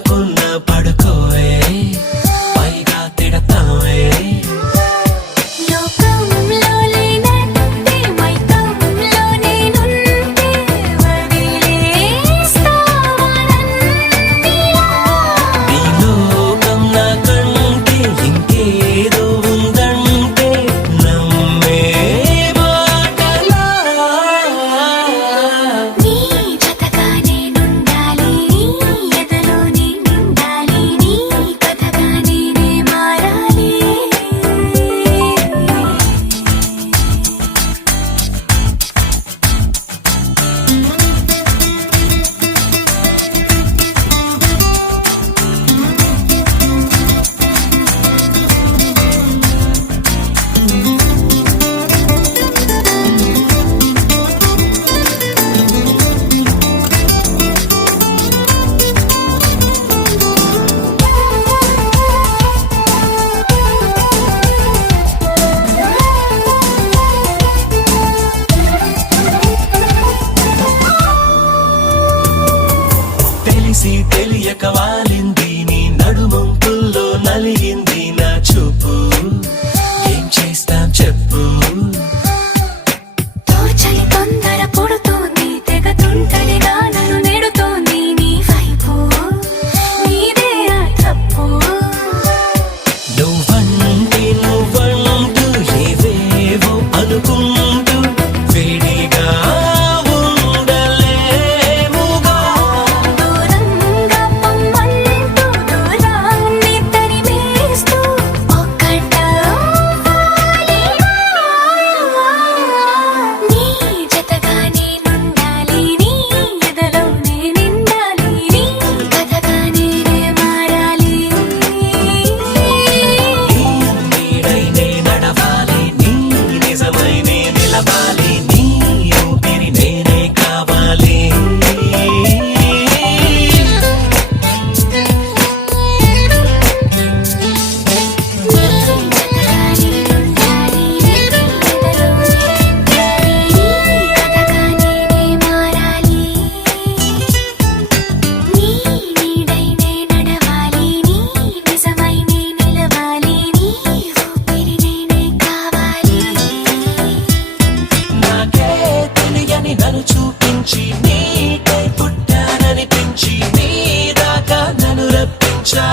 వద్దామనుకున్నా